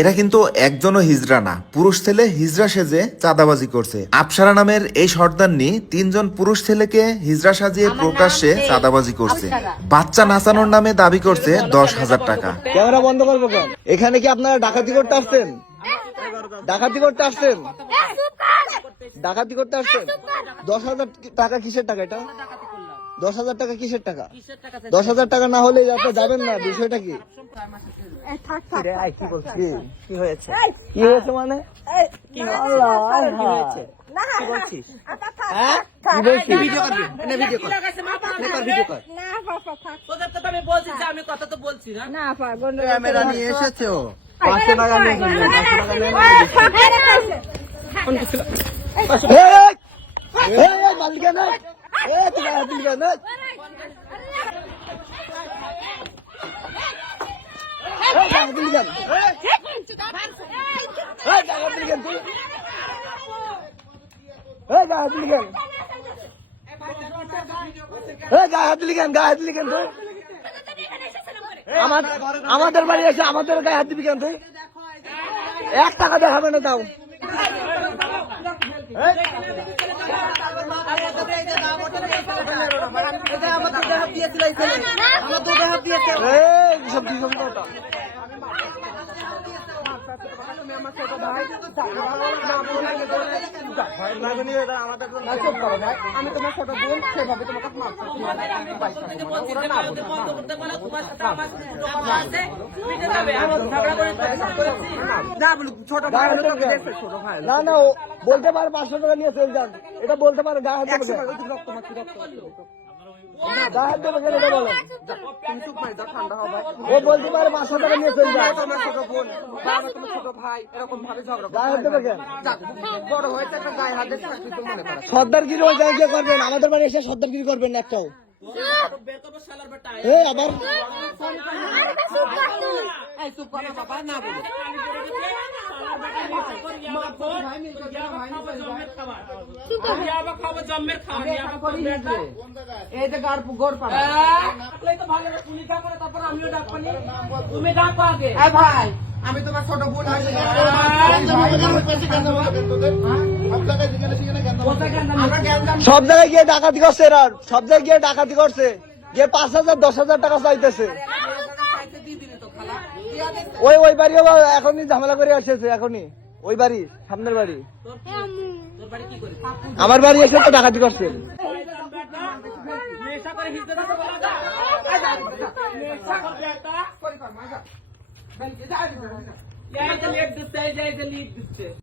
এরা কিন্তু একজনও হিজড়া না, পুরুষ ছেলে হিজড়া সেজে চাঁদাবাজি করছে। আফসারা নামের এই সর্দারনি 3 জন পুরুষ ছেলেকে হিজড়া সাজিয়ে প্রকাশ্যে চাঁদাবাজি করছে। বাচ্চা নাচানোর নামে দাবি করছে 10,000 টাকা। ক্যামেরা বন্ধ করবো কেন? এখানে কি আপনারা ডাকাতি করতে আসছেন? ডাকাতি করতে আসছেন? ডাকাতি করতে আসছেন? 10,000 টাকা কিসের টাকা? এটা 10,000 টাকা কিসের টাকা? 10,000 টাকা না হলে আপনি যাবেন না। বিষয়টা কি? কি হয়েছে? কি হয়েছে মানে? ক্যামেরা নিয়ে এসেছে ও। 500 টাকা নিয়ে আমাদের বাড়ি এসে আমাদের গায়ে হাত দিবি কেন তুই? 1 টাকা দেখাবে না তাও। আমি তোমার ছোট বোন, সেভাবে তোমাকে মাফ না না বলতে পারে 500 টাকা নিয়ে চলে যান। এটা বলতে পারে গায়ে হাত দেবে। ও বলতে পারে 500 টাকা নিয়ে চলে যায়। সর্দারগিরি ওই জায়গায় গিয়ে করবেন, আমাদের বাড়ি এসে সর্দারগিরি করবেন না একটাও। আবার আমি তোমার ছোট বোন। সব জায়গায় গিয়ে ডাকাতি করছে এরা, সব জায়গায় গিয়ে ডাকাতি করছে, গিয়ে 5,000 10,000 টাকা চাইতেছে। ওই বাড়িও এখনই ঝামেলা করে আসছে, এখনই ওই বাড়ি সামনের বাড়ি। আমার বাড়ি এসে তো ডাকাতি করছে।